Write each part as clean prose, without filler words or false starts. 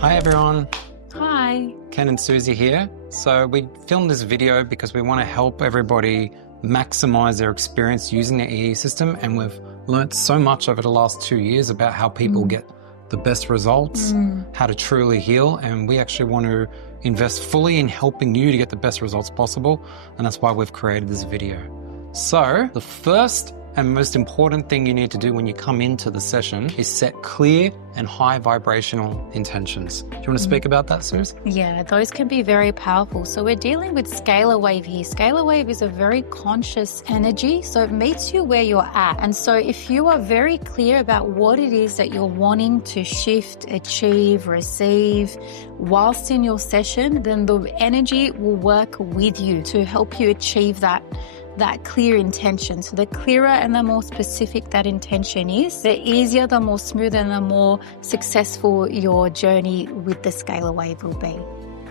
Hi everyone, Hi. Ken and Suzy here. So we filmed this video because we want to help everybody maximize their experience using the EESystem, and we've learnt so much over the last 2 years about how people get the best results, how to truly heal, and we actually want to invest fully in helping you to get the best results possible, and that's why we've created this video. So the first and most important thing you need to do when you come into the session is set clear and high vibrational intentions. Do you want to speak about that, Suze? Yeah, those can be very powerful. So we're dealing with scalar wave here. Scalar wave is a very conscious energy, so it meets you where you're at. And so if you are very clear about what it is that you're wanting to shift, achieve, receive whilst in your session, then the energy will work with you to help you achieve that clear intention. So the clearer and the more specific that intention is, the easier, the more smooth, and the more successful your journey with the scalar wave will be.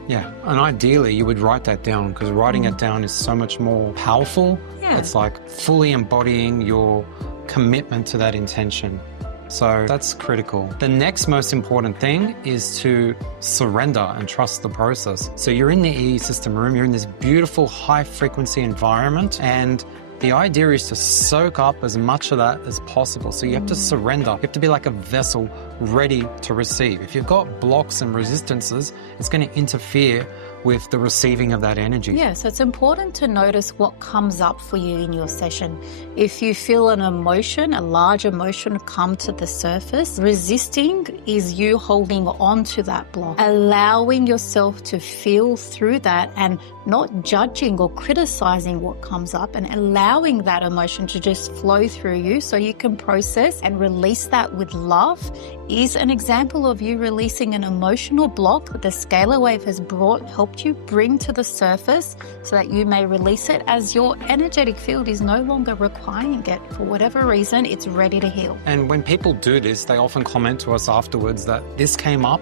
Yeah, and ideally you would write that down, because writing it down is so much more powerful. Yeah. It's like fully embodying your commitment to that intention. So that's critical. The next most important thing is to surrender and trust the process. So you're in the EESystem room, you're in this beautiful high frequency environment, and the idea is to soak up as much of that as possible. So you have to surrender. You have to be like a vessel ready to receive. If you've got blocks and resistances, it's going to interfere with the receiving of that energy. Yeah, so it's important to notice what comes up for you in your session. If you feel an emotion, a large emotion come to the surface, resisting is you holding on to that block, allowing yourself to feel through that and not judging or criticizing what comes up, and allowing that emotion to just flow through you so you can process and release that with love is an example of you releasing an emotional block that the scalar wave has helped you bring to the surface so that you may release it, as your energetic field is no longer requiring it. For whatever reason, it's ready to heal. And when people do this, they often comment to us afterwards that this came up,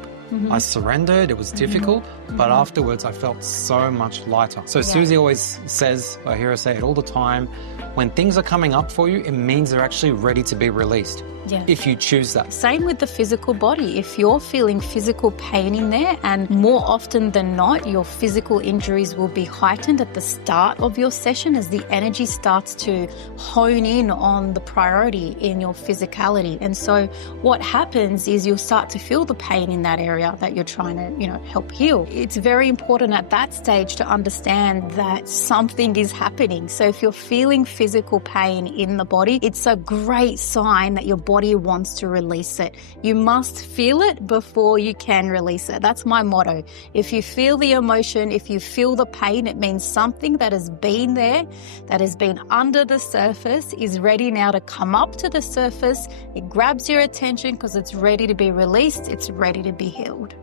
I surrendered, it was difficult, but afterwards I felt so much lighter. So Suzy always says, I hear her say it all the time, when things are coming up for you, it means they're actually ready to be released. Yeah. If you choose that. Same with the physical body. If you're feeling physical pain in there, and more often than not, your physical injuries will be heightened at the start of your session as the energy starts to hone in on the priority in your physicality. And so what happens is you'll start to feel the pain in that area that you're trying to, help heal. It's very important at that stage to understand that something is happening. So if you're feeling physical pain in the body, it's a great sign that your body wants to release it. You must feel it before you can release it. That's my motto. If you feel the emotion, if you feel the pain, it means something that has been there, that has been under the surface, is ready now to come up to the surface. It grabs your attention because it's ready to be released. It's ready to be healed.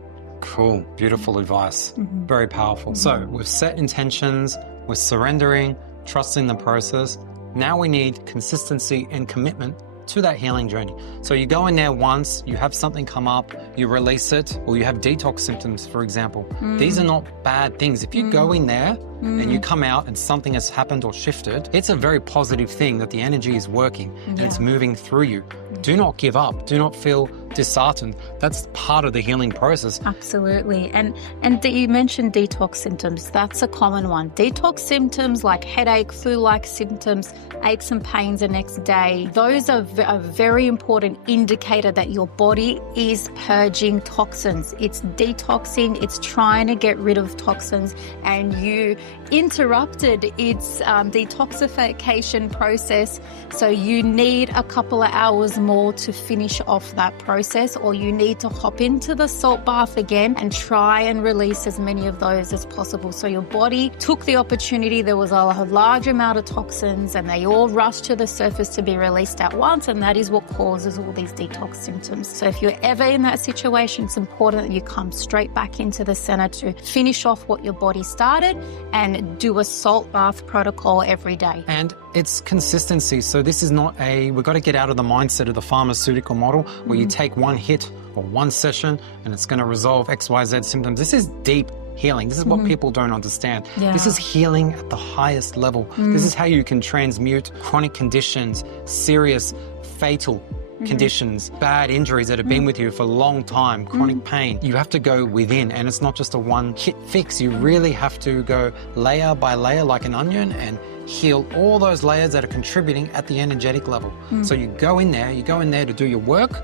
Cool. Beautiful advice. Very powerful. So we've set intentions, we're surrendering, trusting the process. Now we need consistency and commitment to that healing journey. So you go in there once, you have something come up, you release it, or you have detox symptoms, for example. These are not bad things. If you go in there and you come out and something has happened or shifted, it's a very positive thing that the energy is working and it's moving through you. Do not give up. Do not feel disheartened. That's part of the healing process. Absolutely. And you mentioned detox symptoms. That's a common one. Detox symptoms like headache, flu-like symptoms, aches and pains the next day, those are a very important indicator that your body is purging toxins. It's detoxing, it's trying to get rid of toxins, and you interrupted its detoxification process. So you need a couple of hours more to finish off that process, or you need to hop into the salt bath again and try and release as many of those as possible. So your body took the opportunity. There was a large amount of toxins and they all rushed to the surface to be released at once, and that is what causes all these detox symptoms. So if you're ever in that situation, it's important that you come straight back into the center to finish off what your body started and do a salt bath protocol every day. And it's consistency. So this is not we've got to get out of the mindset of the pharmaceutical model where you take one hit or one session and it's going to resolve XYZ symptoms. This is deep healing. This is what people don't understand. This is healing at the highest level. This is how you can transmute chronic conditions, serious, fatal conditions, bad injuries that have been with you for a long time, chronic pain. You have to go within, and it's not just a one-hit fix. You really have to go layer by layer like an onion and heal all those layers that are contributing at the energetic level. So you go in there to do your work,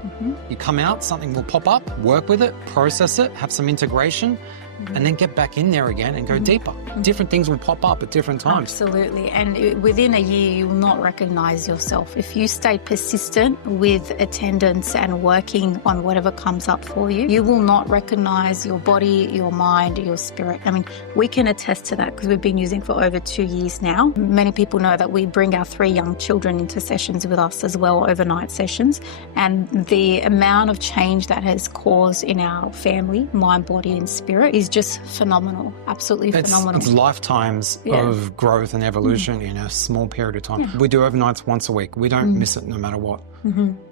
you come out, something will pop up, work with it, process it, have some integration, and then get back in there again and go deeper. Different things will pop up at different times. Absolutely. And within a year, you will not recognize yourself. If you stay persistent with attendance and working on whatever comes up for you, you will not recognize your body, your mind, your spirit. I mean, we can attest to that because we've been using for over 2 years now. Many people know that we bring our 3 young children into sessions with us as well, overnight sessions. And the amount of change that has caused in our family, mind, body, and spirit is just phenomenal. Absolutely phenomenal. It's lifetimes of growth and evolution in a small period of time. We do overnights once a week. We don't miss it no matter what.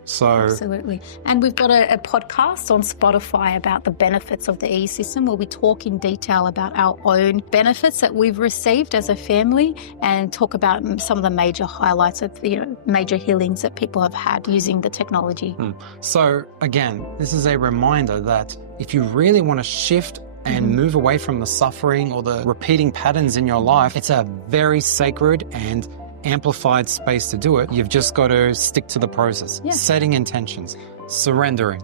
So absolutely. And we've got a podcast on Spotify about the benefits of the EESystem, where we talk in detail about our own benefits that we've received as a family and talk about some of the major highlights of major healings that people have had using the technology. So again, this is a reminder that if you really want to shift and move away from the suffering or the repeating patterns in your life, it's a very sacred and amplified space to do it. You've just got to stick to the process, setting intentions, surrendering,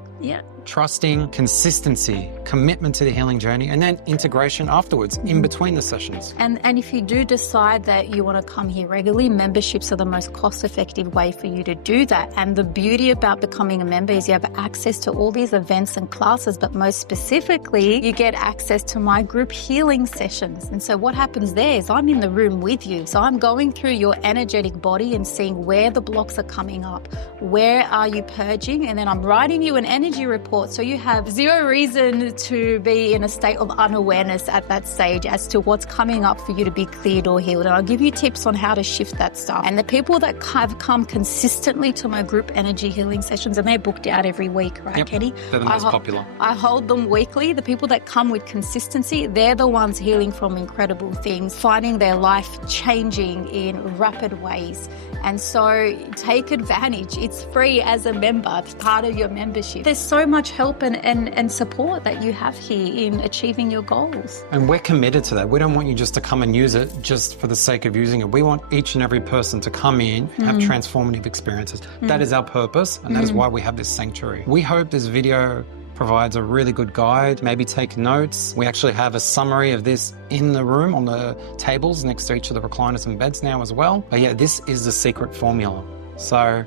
trusting, consistency, commitment to the healing journey, and then integration afterwards in between the sessions. And if you do decide that you want to come here regularly, memberships are the most cost-effective way for you to do that. And the beauty about becoming a member is you have access to all these events and classes, but most specifically, you get access to my group healing sessions. And so what happens there is I'm in the room with you. So I'm going through your energetic body and seeing where the blocks are coming up, where are you purging, and then I'm writing you an energy report. So you have zero reason to be in a state of unawareness at that stage as to what's coming up for you to be cleared or healed. And I'll give you tips on how to shift that stuff. And the people that have come consistently to my group energy healing sessions, and they're booked out every week, right, Kenny? They're the most popular. I hold them weekly. The people that come with consistency, they're the ones healing from incredible things, finding their life changing in rapid ways. And so take advantage. It's free as a member. It's part of your membership. There's so much help and support that you have here in achieving your goals. And we're committed to that. We don't want you just to come and use it just for the sake of using it. We want each and every person to come in and have transformative experiences. That is our purpose, and that is why we have this sanctuary. We hope this video provides a really good guide. Maybe take notes. We actually have a summary of this in the room on the tables next to each of the recliners and beds now as well. But yeah, this is the secret formula. So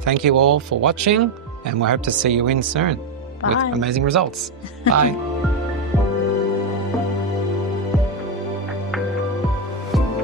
thank you all for watching, and we hope to see you in soon with amazing results. Bye.